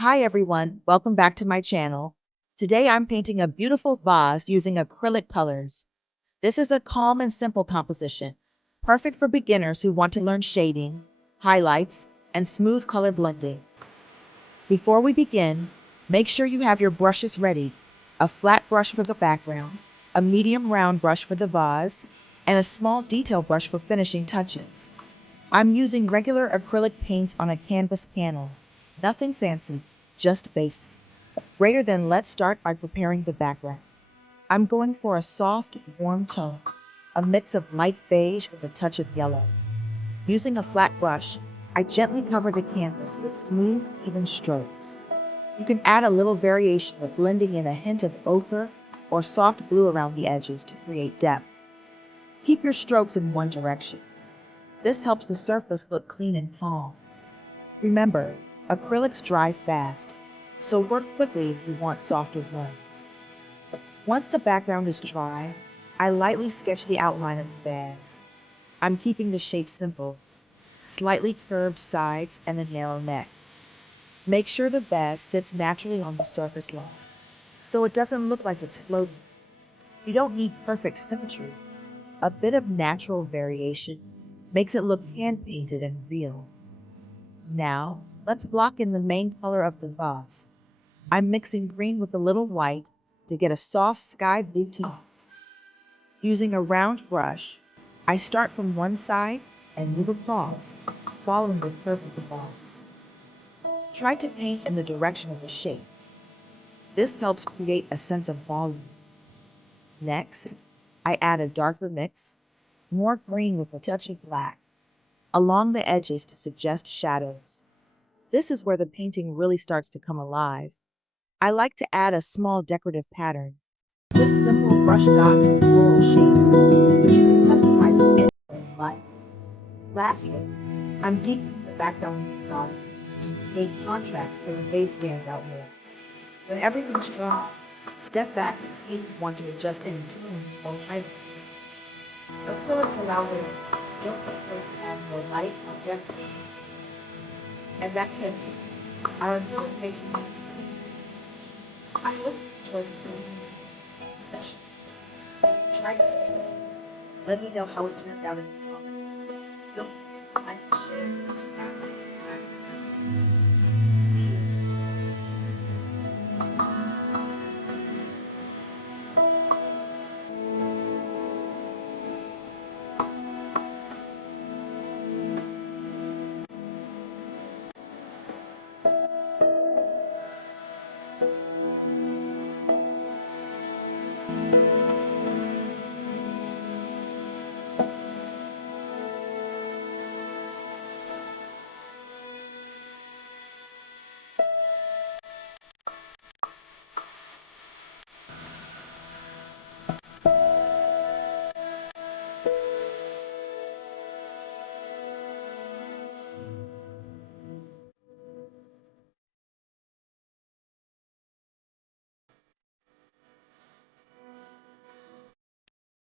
Hi everyone, welcome back to my channel. Today I'm painting a beautiful vase using acrylic colors. This is a calm and simple composition, perfect for beginners who want to learn shading, highlights, and smooth color blending. Before we begin, make sure you have your brushes ready. A flat brush for the background, a medium round brush for the vase, and a small detail brush for finishing touches. I'm using regular acrylic paints on a canvas panel. Nothing fancy, just basic. Greater than let's start by preparing the background. I'm going for a soft, warm tone, a mix of light beige with a touch of yellow. Using a flat brush, I gently cover the canvas with smooth, even strokes. You can add a little variation by blending in a hint of ochre or soft blue around the edges to create depth. Keep your strokes in one direction. This helps the surface look clean and calm. Remember, acrylics dry fast, so work quickly if you want softer blends. Once the background is dry, I lightly sketch the outline of the vase. I'm keeping the shape simple, slightly curved sides and a narrow neck. Make sure the vase sits naturally on the surface line, so it doesn't look like it's floating. You don't need perfect symmetry. A bit of natural variation makes it look hand-painted and real. Now, let's block in the main color of the vase. I'm mixing green with a little white to get a soft sky blue tone. Using a round brush, I start from one side and move across, following the curve of the vase. Try to paint in the direction of the shape. This helps create a sense of volume. Next, I add a darker mix, more green with a touch of black, along the edges to suggest shadows. This is where the painting really starts to come alive. I like to add a small decorative pattern, just simple brush dots or floral shapes, which you can customize any way you like. Lastly, I'm deepening the background with the bottom to create contrast so the base stands out more. When everything's dry, step back and see if you want to adjust any tone or highlights. Acrylics allow the don't prefer to add more light or depth. And that's it. Our acrylic makes it easy. I hope you enjoyed this session. Try this. Let me know how it turned out in the comments. Don't forget to like, share, and subscribe.